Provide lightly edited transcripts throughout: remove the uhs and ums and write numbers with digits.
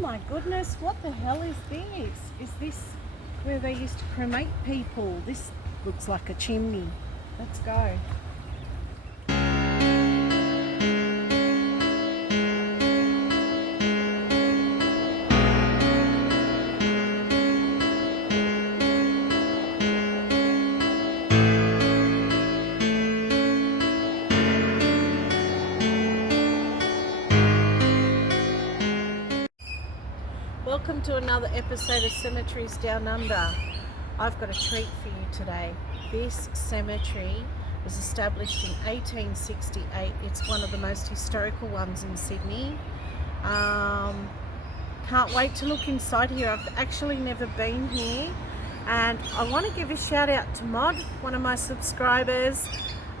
my goodness, what the hell is this? Is this where they used to cremate people? This looks like a chimney. Let's go. Welcome to another episode of Cemeteries Down Under. I've got a treat for you today. This cemetery was established in 1868. It's one of the most historical ones in Sydney. Can't wait to look inside here. I've actually never been here, and I want to give a shout out to Mod, one of my subscribers.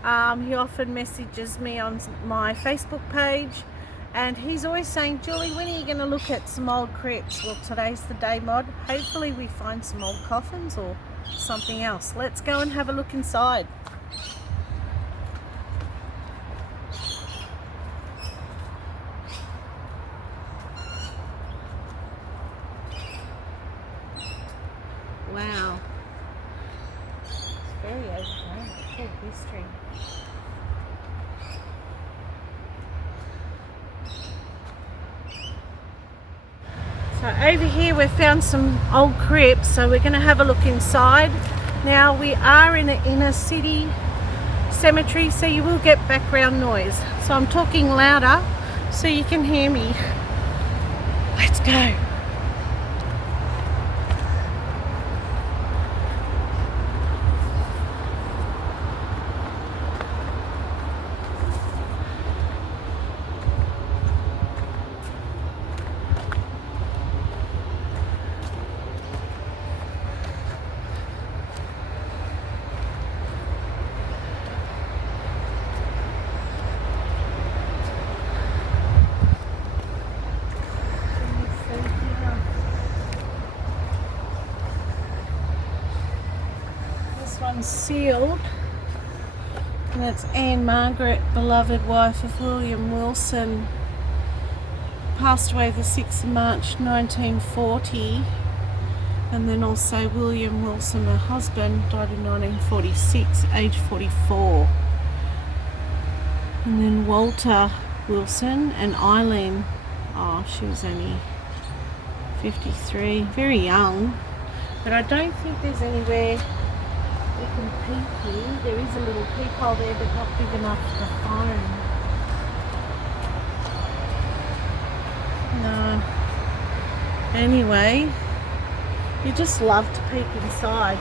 He often messages me on my Facebook page, and he's always saying, Julie, when are you going to look at some old crypts? Well, today's the day, Mod. Hopefully we find some old coffins or something else. Let's go and have a look inside. Wow. It's very overgrown. It's full of history. So over here we've found some old crypts, so we're going to have a look inside. Now we are in an inner city cemetery, so you will get background noise. So I'm talking louder so you can hear me. Let's go. One's sealed, and it's Anne Margaret, beloved wife of William Wilson, passed away the 6th of March 1940, and then also William Wilson, her husband, died in 1946, age 44, and then Walter Wilson and Eileen, she was only 53, very young, but I don't think there's anywhere we can peek here. There is a little peephole there, but not big enough for the phone. No. Anyway, you just love to peek inside.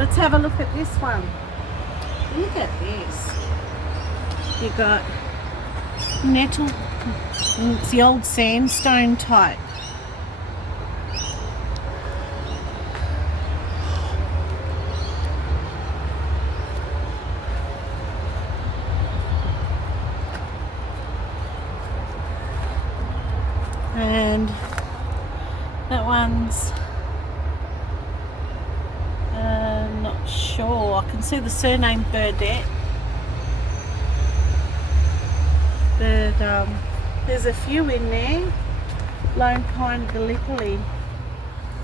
Let's have a look at this one. Look at this. You got nettle. It's the old sandstone type. And that one's not sure. I can see the surname Burdett, but there's a few in there. Lone Pine Gallipoli.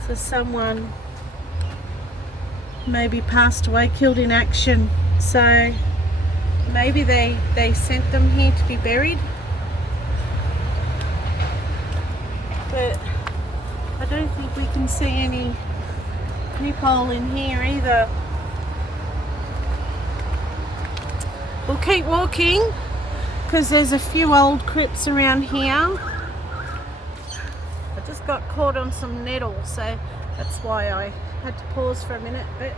So someone maybe passed away, killed in action. So maybe they sent them here to be buried. But I don't think we can see any peephole in here either. We'll keep walking because there's a few old crypts around here. I just got caught on some nettle, so that's why I had to pause for a minute. But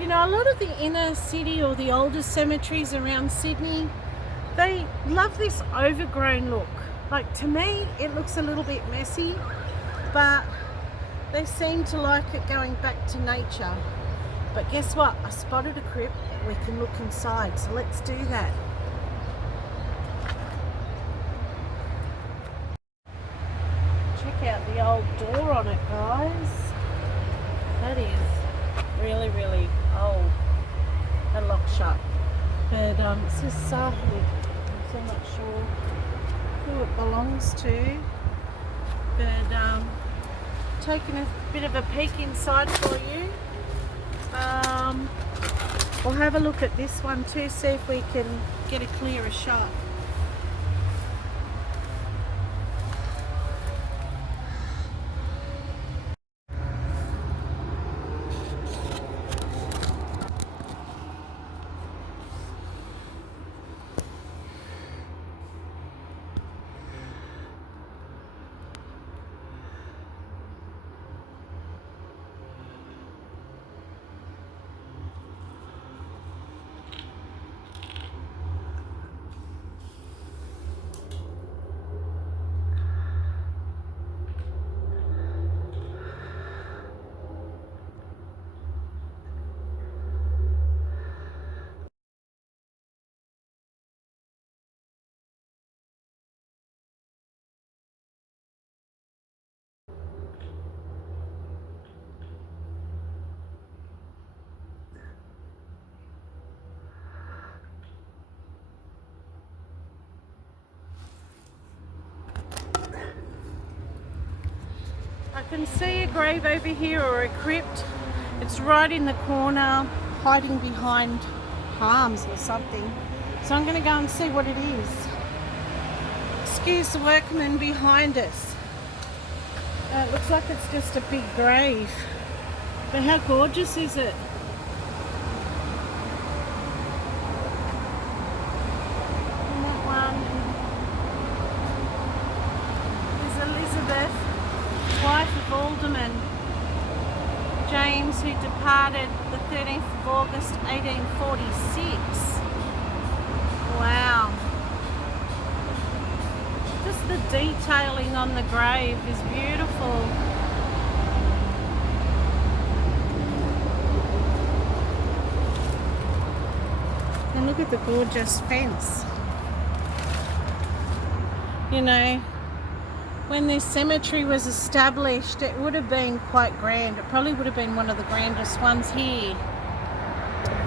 you know, a lot of the inner city or the older cemeteries around Sydney, they love this overgrown look. Like, to me, it looks a little bit messy, but they seem to like it going back to nature. But guess what? I spotted a crypt. We can look inside, so let's do that. Check out the old door on it, guys. That is really, really old. And locked shut. But it says Sahib, so I'm not sure. who it belongs to, but taking a bit of a peek inside for you. We'll have a look at this one too, see if we can get a clearer shot. I can see a grave over here, or a crypt. It's right in the corner, hiding behind palms or something. So I'm going to go and see what it is. Excuse the workmen behind us. It looks like it's just a big grave. But how gorgeous is it? And that one is Elizabeth, wife of Alderman James, who departed the 13th of August 1846. Wow. Just the detailing on the grave is beautiful. And look at the gorgeous fence. You know, when this cemetery was established, it would have been quite grand. It probably would have been one of the grandest ones here.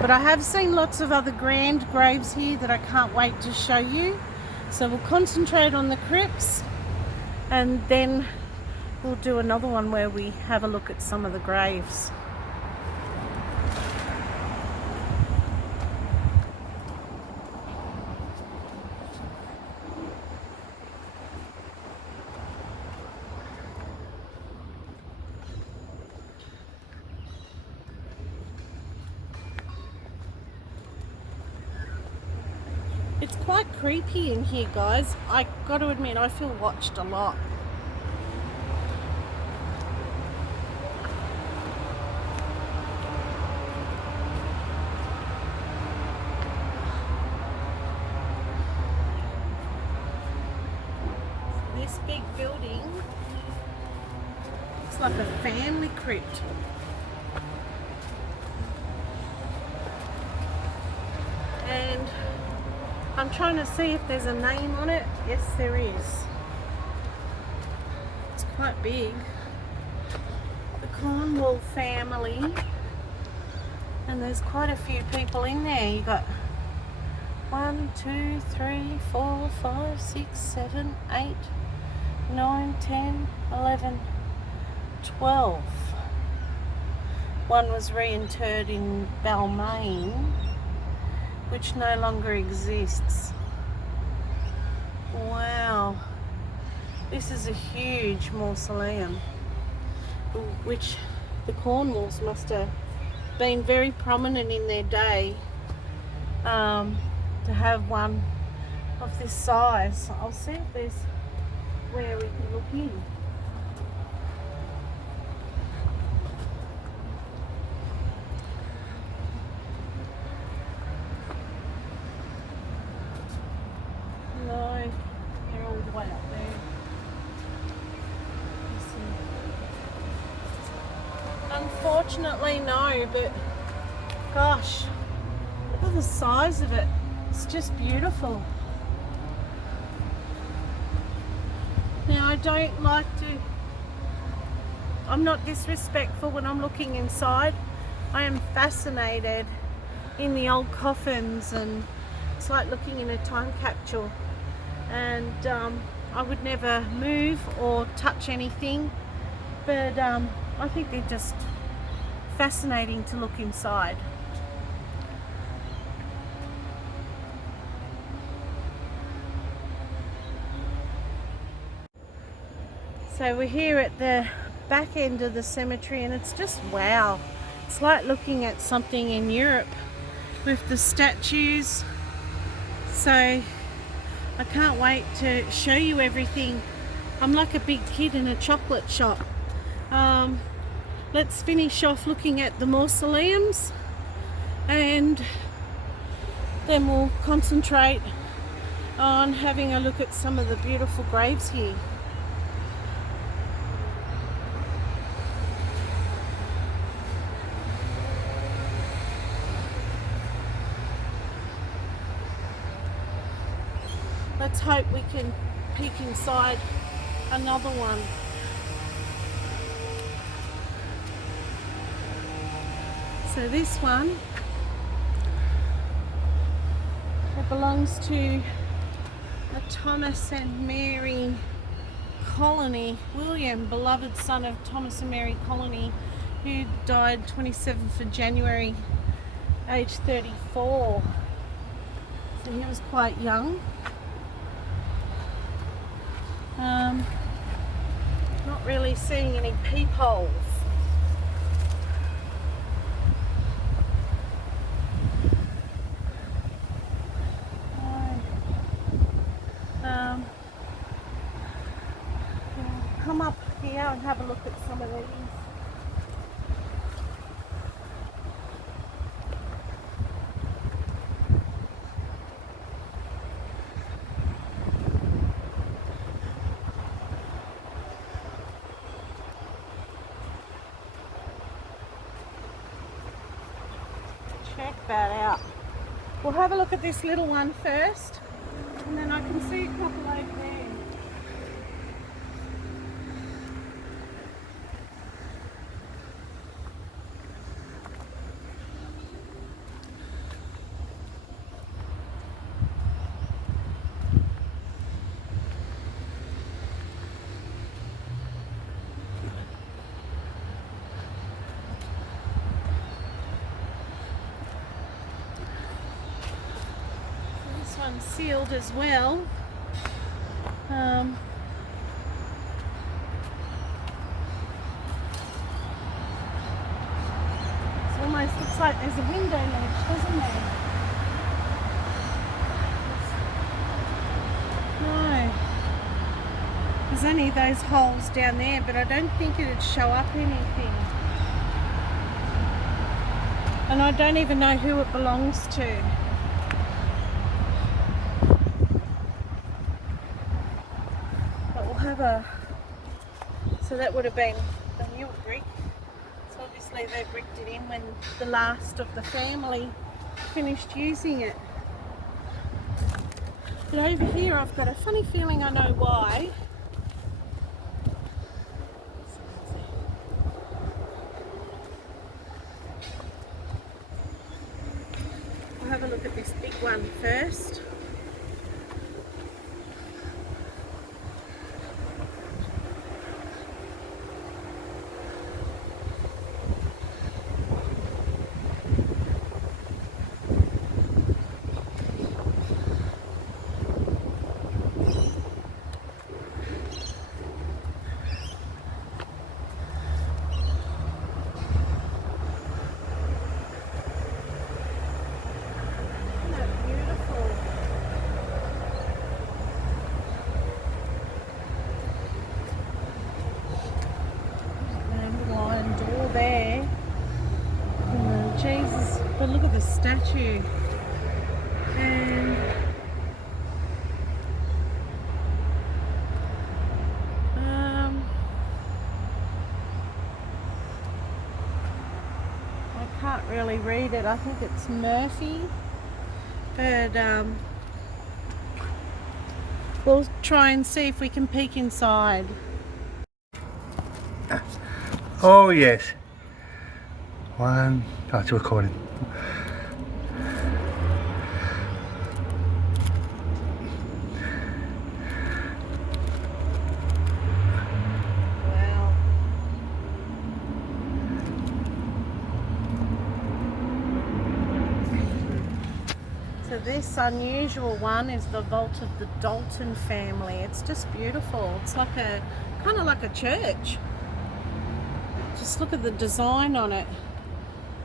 But I have seen lots of other grand graves here that I can't wait to show you. So we'll concentrate on the crypts, and then we'll do another one where we have a look at some of the graves. It's quite creepy in here, guys. I got to admit, I feel watched a lot. This big building looks like a family crypt. And I'm trying to see if there's a name on it. Yes, there is. It's quite big. The Cornwall family. And there's quite a few people in there. You got 1, 2, 3, 4, 5, 6, 7, 8, 9, 10, 11, 12. One was reinterred in Balmain, which no longer exists. Wow. This is a huge mausoleum, which the Cornwalls must have been very prominent in their day to have one of this size. I'll see if there's where we can look in. No, they're all the way up there. Unfortunately, no, but gosh, look at the size of it. It's just beautiful. Now, I don't like to, I'm not disrespectful when I'm looking inside. I am fascinated in the old coffins, and it's like looking in a time capsule. And I would never move or touch anything, but I think they're just fascinating to look inside. So we're here at the back end of the cemetery, and it's just wow. It's like looking at something in Europe with the statues. So I can't wait to show you everything. I'm like a big kid in a chocolate shop. Let's finish off looking at the mausoleums, and then we'll concentrate on having a look at some of the beautiful graves here. Let's hope we can peek inside another one. So this one, it belongs to a Thomas and Mary Colony, William, beloved son of Thomas and Mary Colony, who died 27th of January, age 34. So he was quite young. Not really seeing any peepholes. Come up here and have a look at some of these. Check that out. We'll have a look at this little one first, and then I can see a couple over there. Sealed as well. It almost looks like there's a window ledge, doesn't there? No. There's only those holes down there, but I don't think it'd show up anything. And I don't even know who it belongs to. So that would have been a new brick. So obviously they bricked it in when the last of the family finished using it. But over here I've got a funny feeling I know why. I'll have a look at this big one first. There. Oh, Jesus, but look at the statue. And I can't really read it. I think it's Murphy, but we'll try and see if we can peek inside. Oh yes. That's recording. to this unusual one is the vault of the Dalton family. It's just beautiful. It's like a kind of like a church. Just look at the design on it.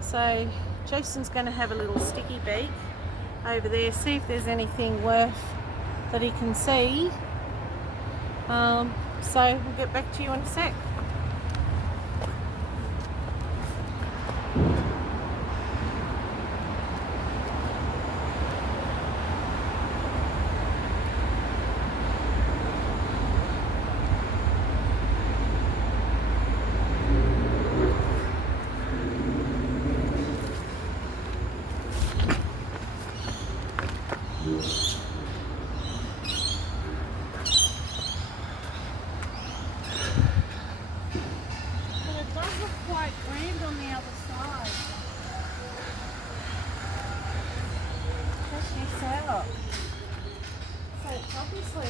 So Jason's going to have a little sticky beak over there, see if there's anything worth that he can see. So we'll get back to you in a sec.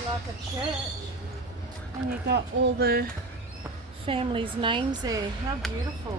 Like a church, and you've got all the family's names there. How beautiful.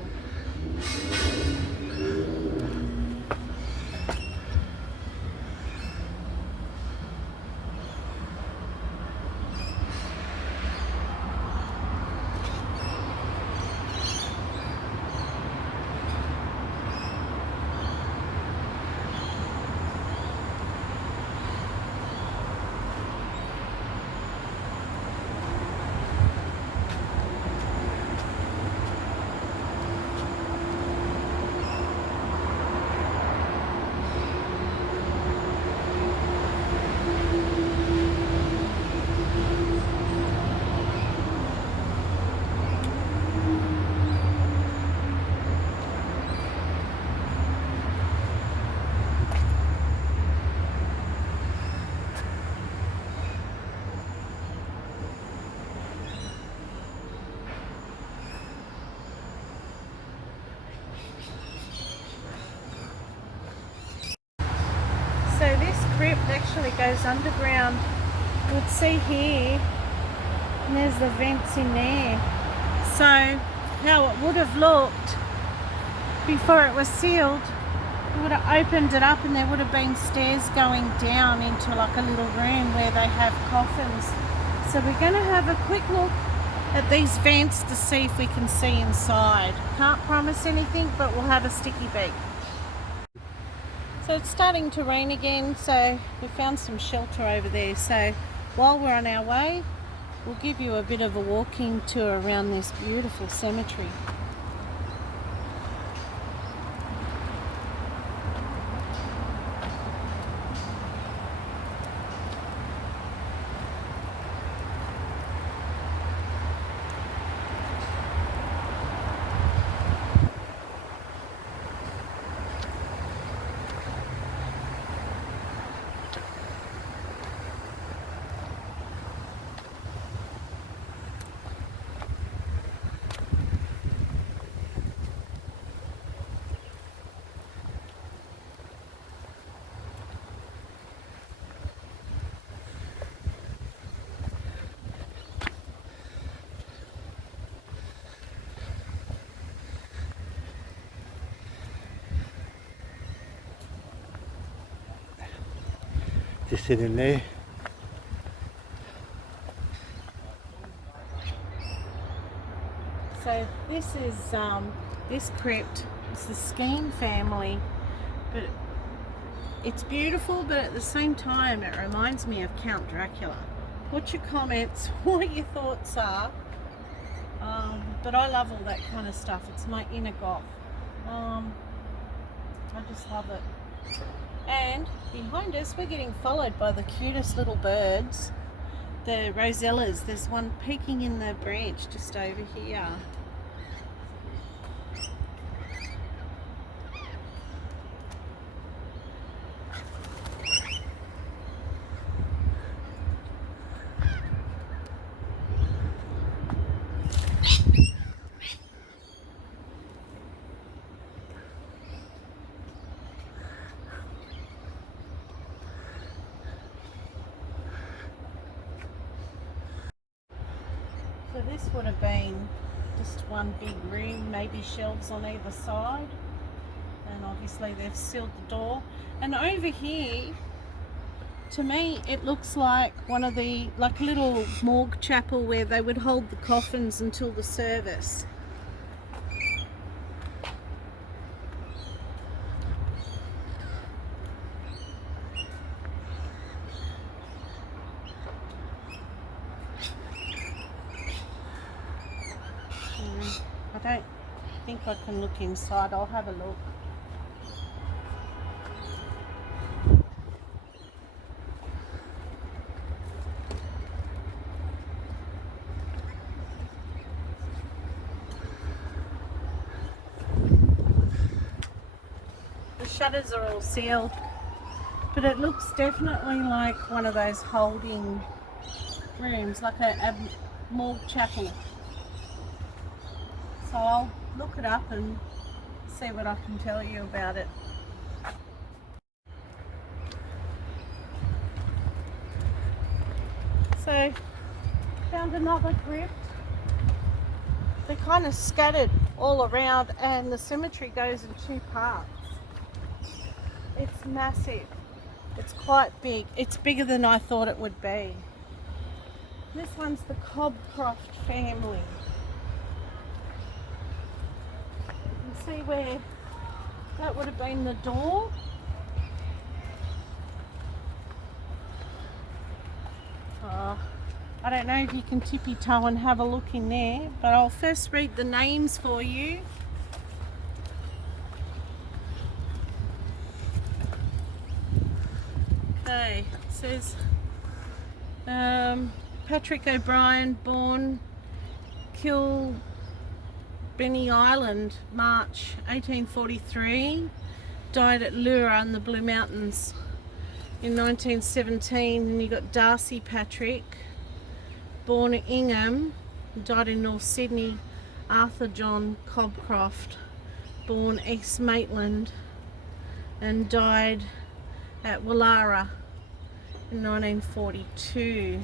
So this crypt actually goes underground. You would see here, and there's the vents in there. So how it would have looked before it was sealed, you would have opened it up and there would have been stairs going down into like a little room where they have coffins. So we're going to have a quick look at these vents to see if we can see inside. Can't promise anything, but we'll have a sticky beak. So it's starting to rain again, so we found some shelter over there. So while we're on our way, we'll give you a bit of a walking tour around this beautiful cemetery. Just sit in there. So this is this crypt. It's the Skeen family, but it's beautiful. But at the same time, it reminds me of Count Dracula. What's your comments? What your thoughts are? But I love all that kind of stuff. It's my inner goth. I just love it. And behind us, we're getting followed by the cutest little birds, the rosellas. There's one peeking in the branch just over here. So this would have been just one big room, maybe shelves on either side. And obviously they've sealed the door. And over here, to me it looks like one of the, like a little morgue chapel where they would hold the coffins until the service. I don't think I can look inside. I'll have a look. The shutters are all sealed, but it looks definitely like one of those holding rooms, like a morgue chapel. So I'll look it up and see what I can tell you about it. So, found another crypt. They're kind of scattered all around, and the cemetery goes in two parts. It's massive. It's quite big. It's bigger than I thought it would be. This one's the Cobcroft family. You can see where that would have been the door. I don't know if you can tippy toe and have a look in there, but I'll first read the names for you. Okay, it says Patrick O'Brien, born Kilbenny Island, March 1843, died at Lura in the Blue Mountains in 1917. And you got Darcy Patrick, born in Ingham, died in North Sydney. Arthur John Cobcroft, born East Maitland and died at Wallara in 1942.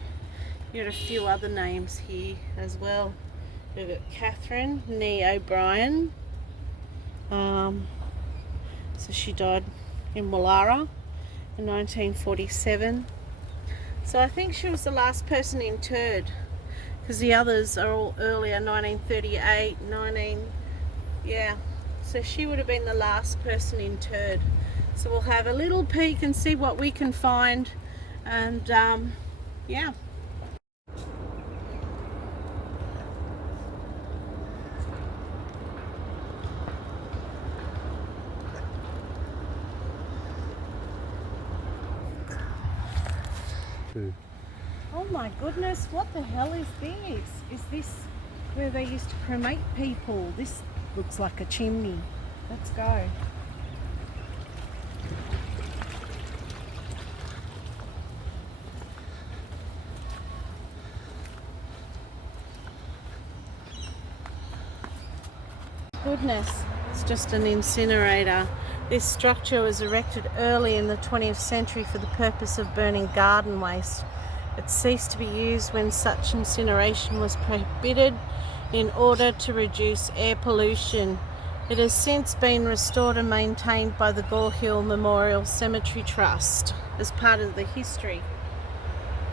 You got a few other names here as well. We've got Catherine Nee O'Brien. So she died in Wallara in 1947. So I think she was the last person interred, because the others are all earlier, 1938, yeah. So she would have been the last person interred. So we'll have a little peek and see what we can find, and yeah. Oh my goodness, what the hell is this? Is this where they used to cremate people? This looks like a chimney. Let's go. Goodness, it's just an incinerator. This structure was erected early in the 20th century for the purpose of burning garden waste. It ceased to be used when such incineration was prohibited in order to reduce air pollution. It has since been restored and maintained by the Gore Hill Memorial Cemetery Trust as part of the history.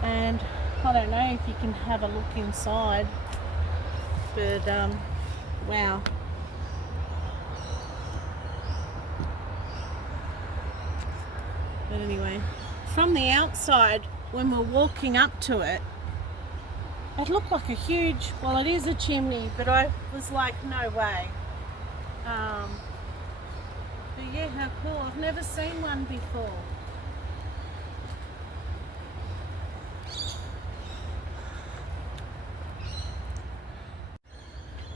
And I don't know if you can have a look inside, but wow. But anyway, from the outside, when we're walking up to it, it looked like a huge, well, it is a chimney, but I was like, no way. But yeah, how cool. I've never seen one before.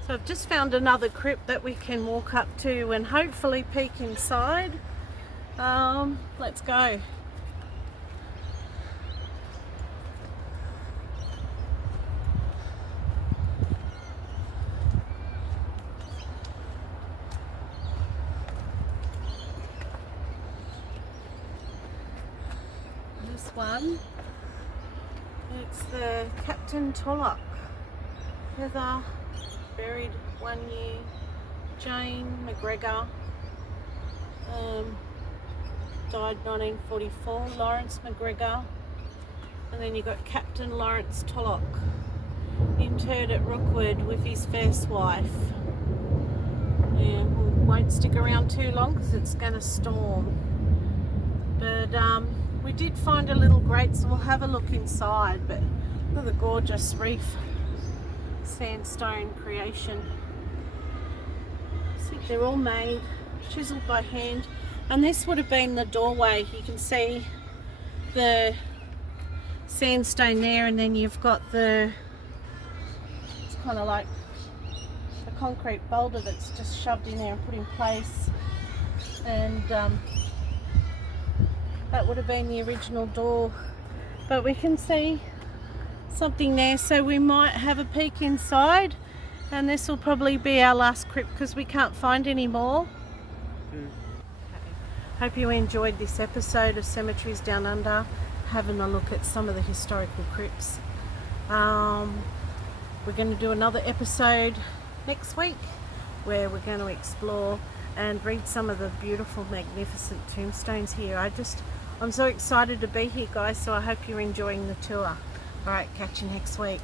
So I've just found another crypt that we can walk up to and hopefully peek inside. Let's go. This one, it's the Captain Tulloch. Heather, buried 1 year. Jane McGregor. died 1944, Lawrence McGregor. And then you've got Captain Lawrence Tulloch, interred at Rookwood with his first wife. Yeah, we won't stick around too long because it's going to storm. But we did find a little grate, so we'll have a look inside. But look at the gorgeous reef sandstone creation. See, they're all made, chiseled by hand. And this would have been the doorway. You can see the sandstone there, and then you've got it's kind of like a concrete boulder that's just shoved in there and put in place. And that would have been the original door. But we can see something there, so we might have a peek inside, and this will probably be our last crypt because we can't find any more. Hope you enjoyed this episode of Cemeteries Down Under, having a look at some of the historical crypts. We're going to do another episode next week where we're going to explore and read some of the beautiful, magnificent tombstones here. I'm so excited to be here, guys, so I hope you're enjoying the tour. Alright, catch you next week.